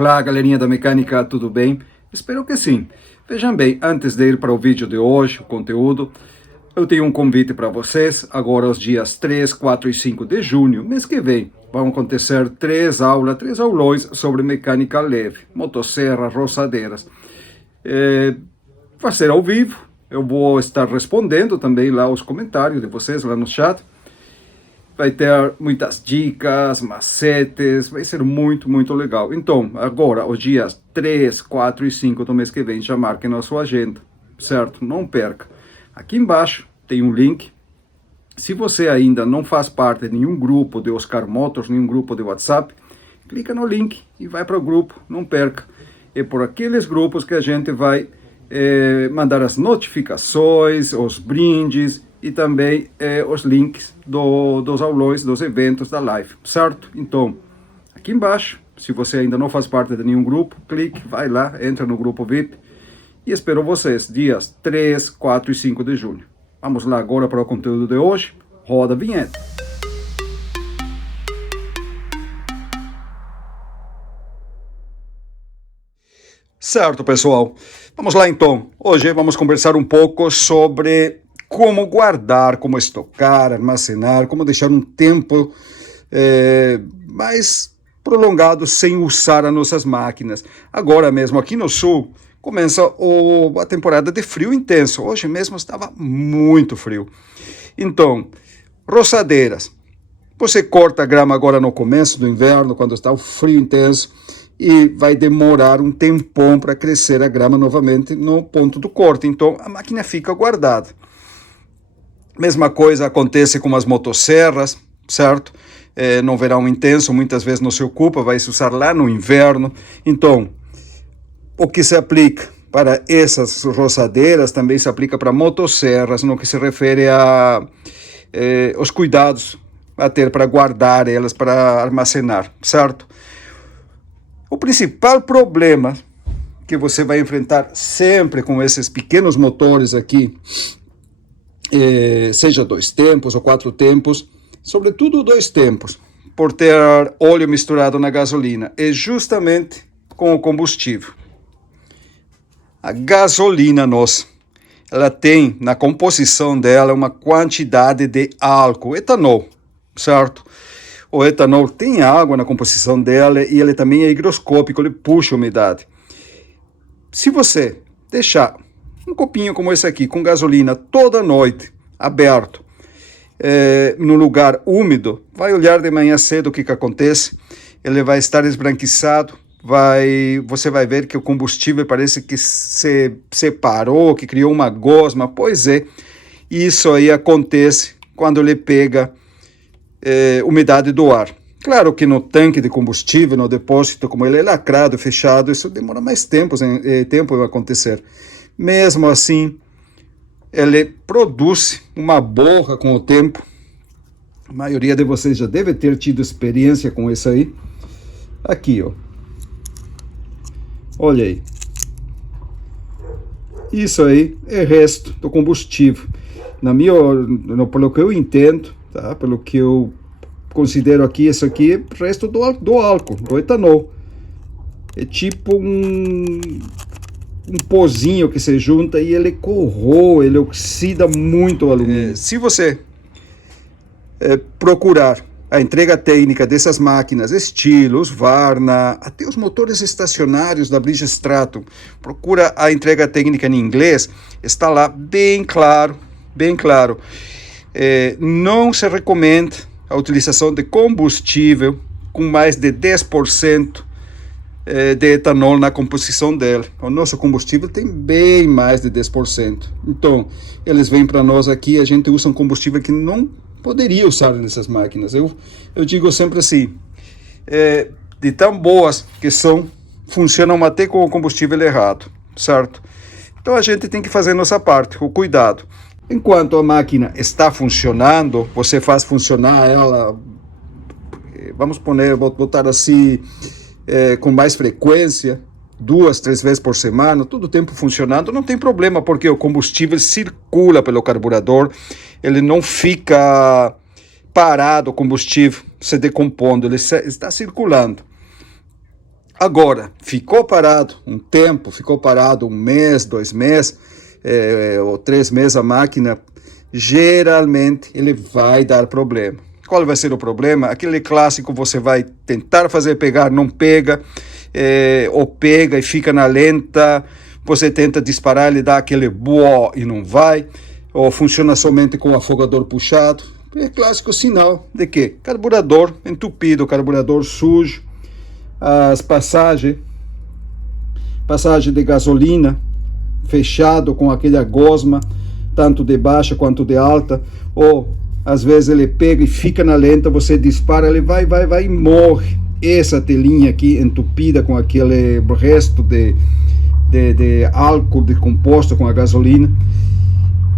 Olá, galerinha da mecânica, tudo bem? Espero que sim. Vejam bem, antes de ir para o vídeo de hoje, o conteúdo, eu tenho um convite para vocês. Agora, os dias 3, 4 e 5 de junho, mês que vem, vão acontecer três aulões sobre mecânica leve, motosserra, roçadeiras. Vai ser ao vivo, eu vou estar respondendo também lá os comentários de vocês lá no chat. Vai ter muitas dicas, macetes, vai ser muito legal. Então, agora, os dias 3, 4 e 5 do mês que vem, já marquem na sua agenda, certo? Não perca. Aqui embaixo tem um link. Se você ainda não faz parte de nenhum grupo de Oscar Motors, nenhum grupo de WhatsApp, clica no link e vai para o grupo, não perca. É por aqueles grupos que a gente vai mandar as notificações, os brindes, e também os links dos aulões, dos eventos da live, certo? Então, aqui embaixo, se você ainda não faz parte de nenhum grupo, clique, vai lá, entra no grupo VIP e espero vocês dias 3, 4 e 5 de junho. Vamos lá agora para o conteúdo de hoje. Roda a vinheta. Certo, pessoal. Vamos lá então. Hoje vamos conversar um pouco sobre como guardar, como estocar, armazenar, como deixar um tempo mais prolongado sem usar as nossas máquinas. Agora mesmo aqui no sul começa a temporada de frio intenso. Hoje mesmo estava muito frio. Então, roçadeiras. Você corta a grama agora no começo do inverno, quando está o frio intenso, e vai demorar um tempão para crescer a grama novamente no ponto do corte. Então, a máquina fica guardada. Mesma coisa acontece com as motosserras, certo? No verão intenso, muitas vezes não se ocupa, vai se usar lá no inverno. Então, o que se aplica para essas roçadeiras também se aplica para motosserras, no que se refere a os cuidados a ter para guardar elas, para armazenar, certo? O principal problema que você vai enfrentar sempre com esses pequenos motores aqui, seja 2 tempos ou 4 tempos, sobretudo 2 tempos, por ter óleo misturado na gasolina, é justamente com o combustível. A gasolina nossa, ela tem na composição dela uma quantidade de álcool, etanol, certo? O etanol tem água na composição dela e ele também é higroscópico, ele puxa a umidade. Se você deixar um copinho como esse aqui, com gasolina, toda noite, aberto, no lugar úmido, vai olhar de manhã cedo o que acontece, ele vai estar esbranquiçado, você vai ver que o combustível parece que se separou, que criou uma gosma. Pois é, isso aí acontece quando ele pega umidade do ar. Claro que no tanque de combustível, no depósito, como ele é lacrado, fechado, isso demora mais tempo a acontecer. Mesmo assim, ele produz uma borra com o tempo. A maioria de vocês já deve ter tido experiência com isso aí. Aqui, ó. Olha aí. Isso aí é resto do combustível. Pelo que eu entendo, tá? Pelo que eu considero aqui, isso aqui é resto do álcool, do etanol. É tipo um pozinho que se junta e ele corroe, ele oxida muito o alumínio. Se você procurar a entrega técnica dessas máquinas, estilos, Varna, até os motores estacionários da Bridgestone, procura a entrega técnica em inglês, está lá bem claro, bem claro. Não se recomenda a utilização de combustível com mais de 10% de etanol na composição dela. O nosso combustível tem bem mais de 10%. Então, eles vêm para nós aqui, a gente usa um combustível que não poderia usar nessas máquinas. Eu digo sempre assim, de tão boas que são, funcionam até com o combustível errado, certo? Então a gente tem que fazer nossa parte, o cuidado. Enquanto a máquina está funcionando, você faz funcionar ela, vamos botar assim, com mais frequência, 2, 3 vezes por semana, todo o tempo funcionando, não tem problema, porque o combustível circula pelo carburador, ele não fica parado, o combustível se decompondo, ele está circulando. Agora, ficou parado um tempo, ficou parado 1 mês, 2 meses, ou 3 meses a máquina, geralmente ele vai dar problema. Qual vai ser o problema? Aquele clássico, você vai tentar fazer pegar, não pega, ou pega e fica na lenta, você tenta disparar, ele dá aquele buó e não vai, ou funciona somente com o afogador puxado. É clássico sinal de que? Carburador entupido, carburador sujo, as passagens de gasolina fechado com aquela gosma, tanto de baixa quanto de alta, ou às vezes ele pega e fica na lenta, você dispara, ele vai e morre. Essa telinha aqui entupida com aquele resto de álcool decomposto com a gasolina,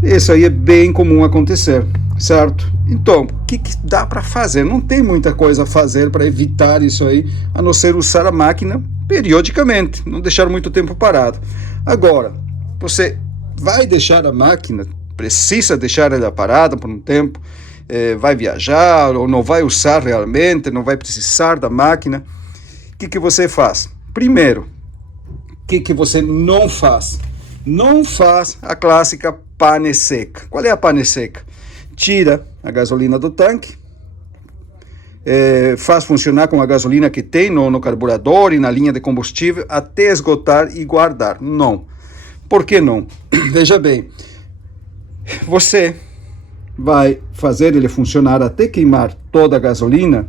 isso aí é bem comum acontecer, certo? Então, o que dá para fazer? Não tem muita coisa a fazer para evitar isso aí, a não ser usar a máquina periodicamente, não deixar muito tempo parado. Agora, você vai deixar a máquina, precisa deixar ela parada por um tempo, vai viajar ou não vai usar realmente, não vai precisar da máquina, o que você faz? Primeiro, o que você não faz? Não faz a clássica pane seca. Qual é a pane seca? Tira a gasolina do tanque, faz funcionar com a gasolina que tem no carburador e na linha de combustível até esgotar e guardar. Não. Por que não? Veja bem, você vai fazer ele funcionar até queimar toda a gasolina,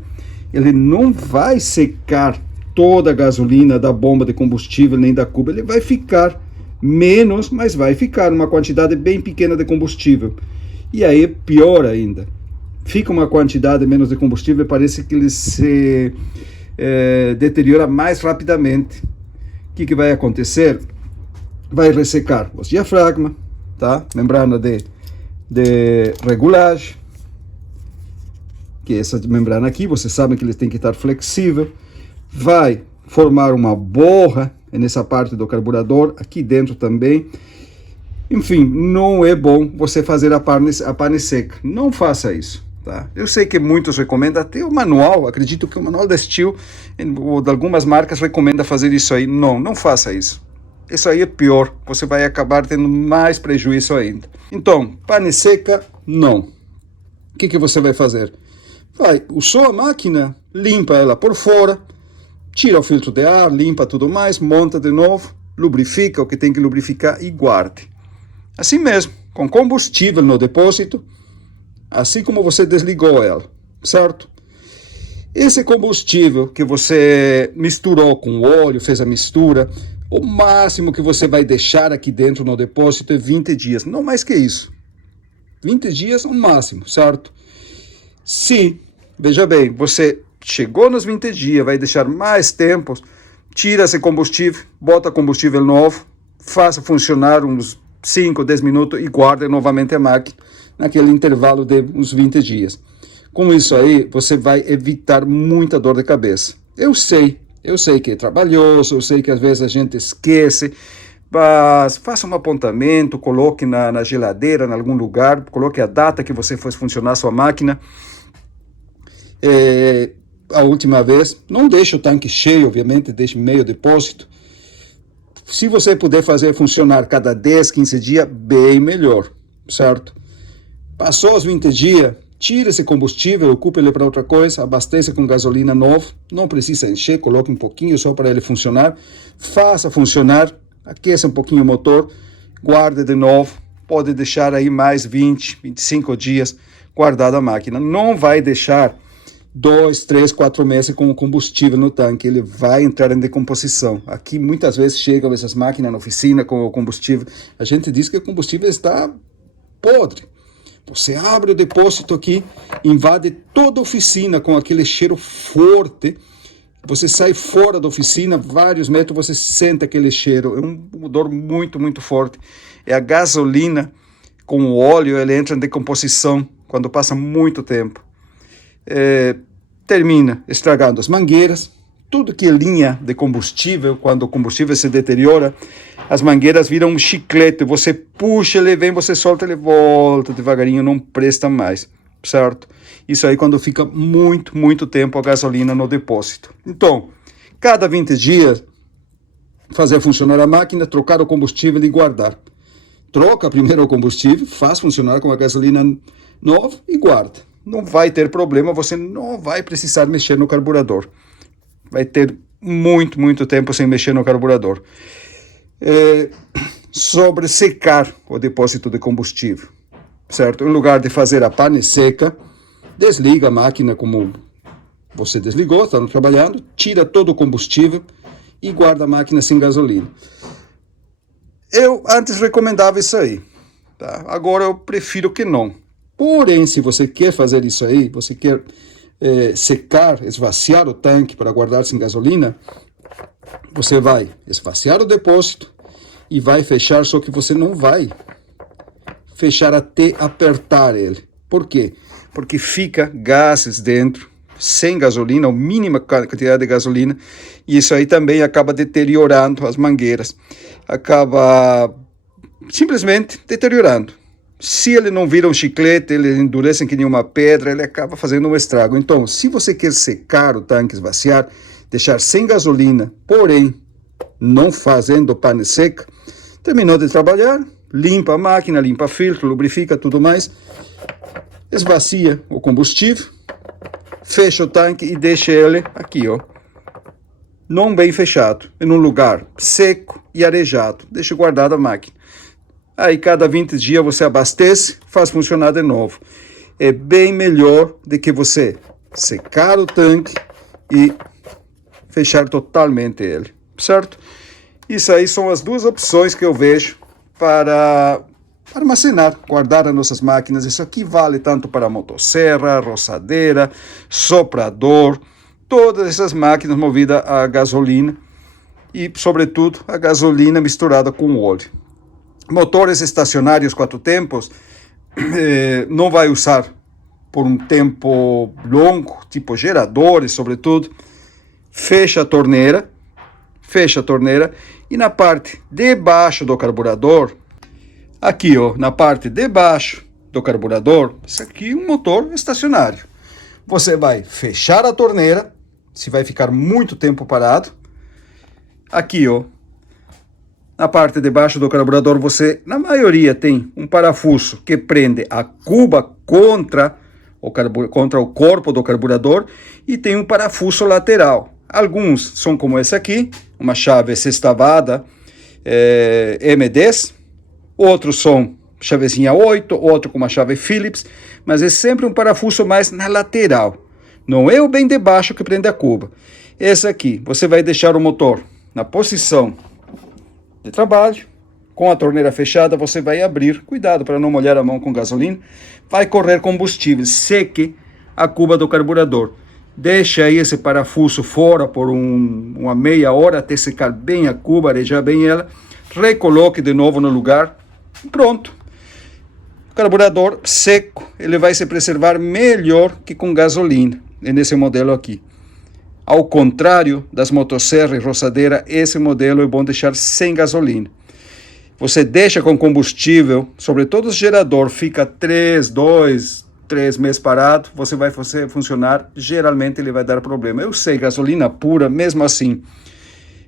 ele não vai secar toda a gasolina da bomba de combustível nem da cuba, ele vai ficar menos, mas vai ficar uma quantidade bem pequena de combustível. E aí, pior ainda, fica uma quantidade menos de combustível, parece que ele se deteriora mais rapidamente. O que vai acontecer? Vai ressecar os diafragmas, tá? Membrana de regulagem, que é essa membrana aqui, você sabe que ele tem que estar flexível, vai formar uma borra nessa parte do carburador, aqui dentro também. Enfim, não é bom você fazer a pane seca, não faça isso, tá? Eu sei que muitos recomendam, até o manual, acredito que o manual da Stihl, ou de algumas marcas, recomenda fazer isso aí. Não faça isso. Isso aí é pior, você vai acabar tendo mais prejuízo ainda. Então, pane seca, não. O que você vai fazer? Usou a máquina, limpa ela por fora, tira o filtro de ar, limpa tudo mais, monta de novo, lubrifica o que tem que lubrificar e guarde. Assim mesmo, com combustível no depósito, assim como você desligou ela, certo? Esse combustível que você misturou com o óleo, fez a mistura, o máximo que você vai deixar aqui dentro no depósito é 20 dias, não mais que isso. 20 dias, o máximo, certo? Se, veja bem, você chegou nos 20 dias, vai deixar mais tempo, tira esse combustível, bota combustível novo, faça funcionar uns 5, 10 minutos e guarda novamente a máquina naquele intervalo de uns 20 dias. Com isso aí, você vai evitar muita dor de cabeça. Eu sei que é trabalhoso, eu sei que às vezes a gente esquece, mas faça um apontamento, coloque na geladeira, em algum lugar, coloque a data que você fez funcionar a sua máquina. A última vez, não deixe o tanque cheio, obviamente, deixe meio depósito. Se você puder fazer funcionar cada 10, 15 dias, bem melhor, certo? Passou os 20 dias, tira esse combustível, ocupe ele para outra coisa, abasteça com gasolina nova, não precisa encher, coloque um pouquinho só para ele funcionar, faça funcionar, aqueça um pouquinho o motor, guarde de novo, pode deixar aí mais 20, 25 dias guardada a máquina. Não vai deixar 2, 3, 4 meses com o combustível no tanque, ele vai entrar em decomposição. Aqui muitas vezes chegam essas máquinas na oficina com o combustível, a gente diz que o combustível está podre. Você abre o depósito aqui, invade toda a oficina com aquele cheiro forte, você sai fora da oficina, vários metros, você sente aquele cheiro, é um odor muito, muito forte. É a gasolina com o óleo, ele entra em decomposição quando passa muito tempo. Termina estragando as mangueiras, tudo que é linha de combustível, quando o combustível se deteriora, as mangueiras viram um chiclete, você puxa, ele vem, você solta, ele volta devagarinho, não presta mais, certo? Isso aí quando fica muito, muito tempo a gasolina no depósito. Então, Cada 20 dias, fazer funcionar a máquina, trocar o combustível e guardar. Troca primeiro o combustível, faz funcionar com a gasolina nova e guarda. Não vai ter problema, você não vai precisar mexer no carburador. Vai ter muito tempo sem mexer no carburador. Sobre secar o depósito de combustível, certo? Em lugar de fazer a pane seca, desliga a máquina como você desligou, está trabalhando, tira todo o combustível e guarda a máquina sem gasolina. Eu antes recomendava isso aí, tá? Agora eu prefiro que não. Porém, se você quer fazer isso aí, você quer secar, esvaziar o tanque para guardar sem gasolina, você vai esvaziar o depósito e vai fechar, só que você não vai fechar até apertar ele. Por quê? Porque fica gases dentro, sem gasolina, ou mínima quantidade de gasolina, e isso aí também acaba deteriorando as mangueiras, acaba simplesmente deteriorando. Se ele não vira um chiclete, ele endurece que nem uma pedra, ele acaba fazendo um estrago. Então, se você quer secar o tanque, esvaziar, deixar sem gasolina, porém não fazendo pane seca, terminou de trabalhar, limpa a máquina, limpa filtro, lubrifica, tudo mais, esvazia o combustível, fecha o tanque e deixa ele aqui, ó, não bem fechado, em um lugar seco e arejado. Deixa guardada a máquina. Aí cada 20 dias você abastece, faz funcionar de novo. É bem melhor do que você secar o tanque e fechar totalmente ele, certo? Isso aí são as duas opções que eu vejo para armazenar, guardar as nossas máquinas. Isso aqui vale tanto para motosserra, roçadeira, soprador, todas essas máquinas movidas a gasolina e, sobretudo, a gasolina misturada com óleo. Motores estacionários 4 tempos, não vai usar por um tempo longo, tipo geradores, sobretudo. Fecha a torneira e na parte de baixo do carburador, aqui ó, na parte de baixo do carburador, isso aqui é um motor estacionário. Você vai fechar a torneira, se vai ficar muito tempo parado. Aqui ó, na parte de baixo do carburador, você, na maioria, tem um parafuso que prende a cuba contra o corpo do carburador e tem um parafuso lateral. Alguns são como esse aqui, uma chave sextavada M10, outros são chavezinha 8, outro com uma chave Phillips, mas é sempre um parafuso mais na lateral. Não é o bem de baixo que prende a cuba. Esse aqui, você vai deixar o motor na posição de trabalho, com a torneira fechada, você vai abrir, cuidado para não molhar a mão com gasolina, vai correr combustível, seque a cuba do carburador. Deixa aí esse parafuso fora por uma meia hora até secar bem a cuba, arejar bem ela, recoloque de novo no lugar, pronto. O carburador seco, ele vai se preservar melhor que com gasolina, nesse modelo aqui. Ao contrário das motosserras e roçadeira, esse modelo é bom deixar sem gasolina. Você deixa com combustível, sobretudo o gerador, fica 3 meses parado, você vai fazer funcionar, geralmente ele vai dar problema. Eu sei, gasolina pura, mesmo assim,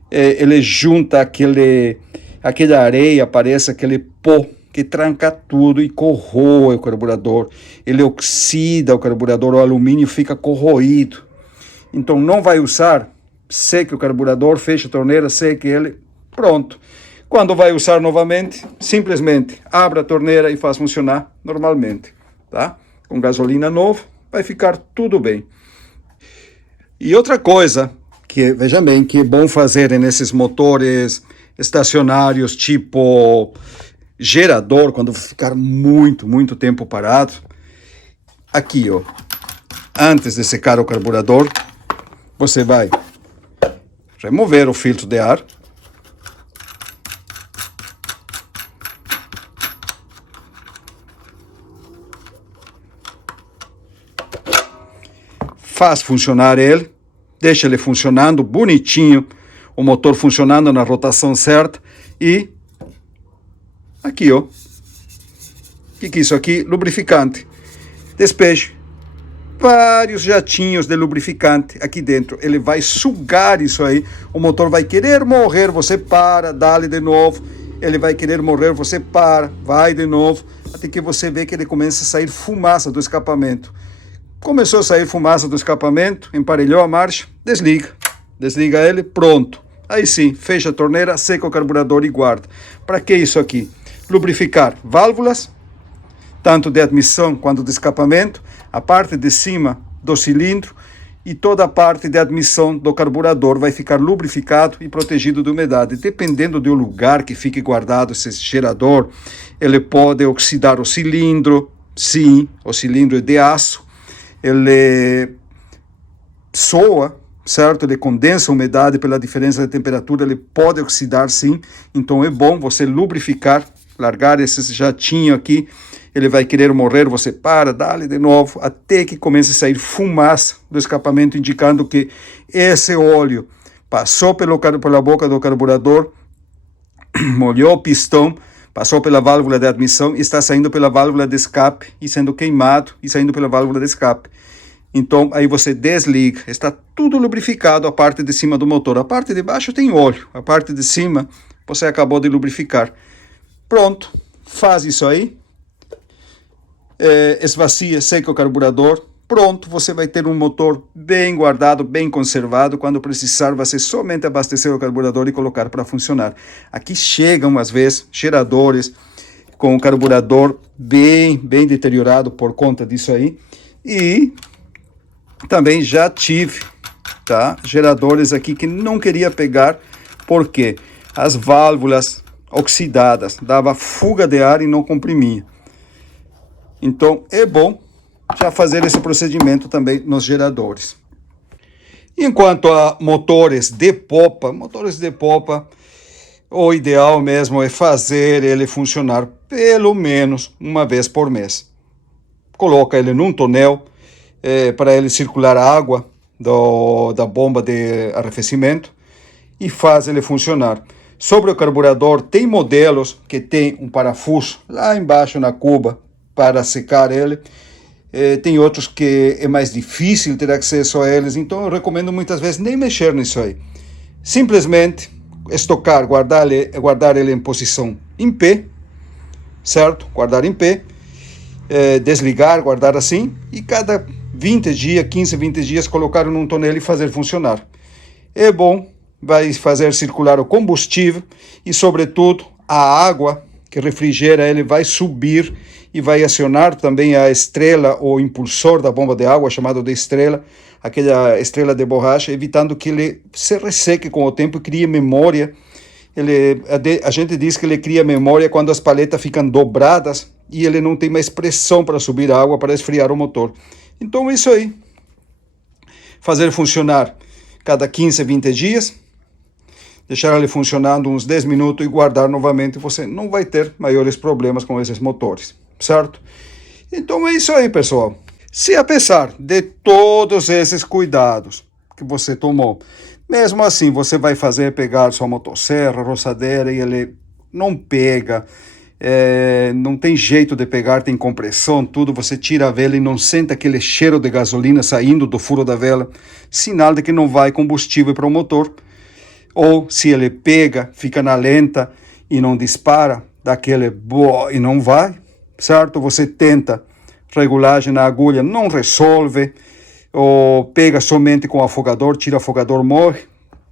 ele junta aquela areia, parece aquele pó que tranca tudo e corroe o carburador. Ele oxida o carburador, o alumínio fica corroído. Então não vai usar, seque o carburador, fecha a torneira, seque ele, pronto. Quando vai usar novamente, simplesmente abre a torneira e faz funcionar normalmente, tá? Com gasolina nova, vai ficar tudo bem. E outra coisa, que veja bem, que é bom fazer nesses motores estacionários, tipo gerador, quando ficar muito tempo parado, aqui ó, antes de secar o carburador, você vai remover o filtro de ar, faz funcionar ele, deixa ele funcionando bonitinho, o motor funcionando na rotação certa e aqui ó, que é isso aqui? Lubrificante. Despeje vários jatinhos de lubrificante aqui dentro. Ele vai sugar isso aí, o motor vai querer morrer, você para, dá-lhe de novo, ele vai querer morrer, você para, vai de novo, até que você vê que ele começa a sair fumaça do escapamento. Começou a sair fumaça do escapamento, emparelhou a marcha, desliga ele, pronto. Aí sim, fecha a torneira, seca o carburador e guarda. Para que isso aqui? Lubrificar válvulas, tanto de admissão quanto de escapamento, a parte de cima do cilindro e toda a parte de admissão do carburador vai ficar lubrificado e protegido de umidade. Dependendo do lugar que fique guardado esse gerador, ele pode oxidar o cilindro, sim, o cilindro é de aço, ele soa, certo? Ele condensa a umidade pela diferença de temperatura, ele pode oxidar sim, então é bom você lubrificar, largar esse jatinho aqui, ele vai querer morrer, você para, dá-lhe de novo, até que comece a sair fumaça do escapamento, indicando que esse óleo passou pela boca do carburador, molhou o pistão, passou pela válvula de admissão e está saindo pela válvula de escape e sendo queimado e saindo pela válvula de escape. Então, aí você desliga, está tudo lubrificado, a parte de cima do motor. A parte de baixo tem óleo, a parte de cima você acabou de lubrificar. Pronto, faz isso aí, esvazia, seca o carburador, pronto, você vai ter um motor bem guardado, bem conservado. Quando precisar, você somente abastecer o carburador e colocar para funcionar. Aqui chegam, às vezes, geradores com o carburador bem deteriorado por conta disso aí. E também já tive, tá, geradores aqui que não queria pegar, porque as válvulas oxidadas, dava fuga de ar e não comprimia. Então, é bom já fazer esse procedimento também nos geradores. Enquanto a motores de popa, o ideal mesmo é fazer ele funcionar pelo menos uma vez por mês. Coloca ele num tonel, para ele circular a água da bomba de arrefecimento e faz ele funcionar. Sobre o carburador, tem modelos que tem um parafuso lá embaixo na cuba para secar ele. Tem outros que é mais difícil ter acesso a eles, então eu recomendo muitas vezes nem mexer nisso aí. Simplesmente estocar, guardar ele em posição em pé, certo? Guardar em pé, desligar, guardar assim, e cada 20 dias, 15, 20 dias, colocar num tonel e fazer funcionar. É bom, vai fazer circular o combustível e, sobretudo, a água que refrigera ele vai subir e vai acionar também a estrela, o impulsor da bomba de água, chamado de estrela, aquela estrela de borracha, evitando que ele se resseque com o tempo e crie memória. A gente diz que ele cria memória quando as paletas ficam dobradas e ele não tem mais pressão para subir a água para esfriar o motor. Então é isso aí. Fazer funcionar cada 15, 20 dias, deixar ele funcionando uns 10 minutos e guardar novamente, você não vai ter maiores problemas com esses motores, certo? Então é isso aí, pessoal. Se apesar de todos esses cuidados que você tomou, mesmo assim você vai pegar sua motosserra, roçadeira e ele não pega, não tem jeito de pegar, tem compressão, tudo, você tira a vela e não sente aquele cheiro de gasolina saindo do furo da vela, sinal de que não vai combustível para o motor. Ou se ele pega, fica na lenta e não dispara, dá aquele boa e não vai, certo? Você tenta regulagem na agulha, não resolve, ou pega somente com o afogador, tira o afogador, morre,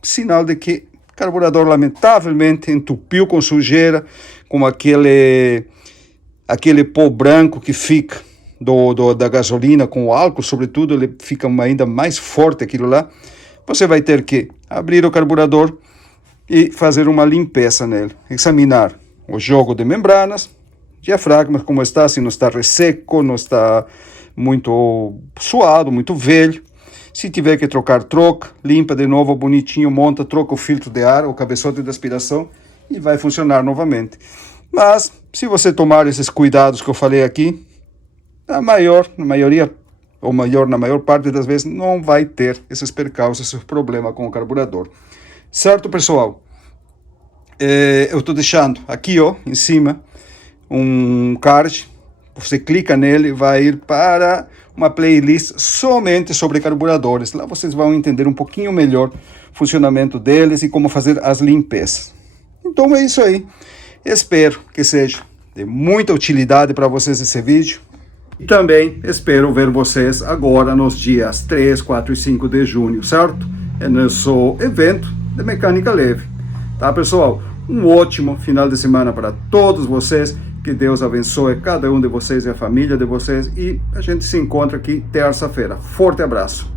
sinal de que o carburador lamentavelmente entupiu com sujeira, com aquele pó branco que fica da gasolina, com o álcool, sobretudo, ele fica ainda mais forte aquilo lá. Você vai ter que abrir o carburador e fazer uma limpeza nele, examinar o jogo de membranas, diafragma, como está, se não está resseco, não está muito suado, muito velho. Se tiver que trocar, troca, limpa de novo bonitinho, monta, troca o filtro de ar, o cabeçote de aspiração e vai funcionar novamente. Mas, se você tomar esses cuidados que eu falei aqui, na maior parte das vezes, não vai ter esses percalços, esses problemas com o carburador. Certo, pessoal? Eu estou deixando aqui, ó, em cima, um card. Você clica nele, vai ir para uma playlist somente sobre carburadores. Lá vocês vão entender um pouquinho melhor o funcionamento deles e como fazer as limpezas. Então é isso aí. Espero que seja de muita utilidade para vocês esse vídeo. E também espero ver vocês agora nos dias 3, 4 e 5 de junho, certo? É nosso evento de mecânica leve. Tá, pessoal? Um ótimo final de semana para todos vocês. Que Deus abençoe cada um de vocês e a família de vocês. E a gente se encontra aqui terça-feira. Forte abraço.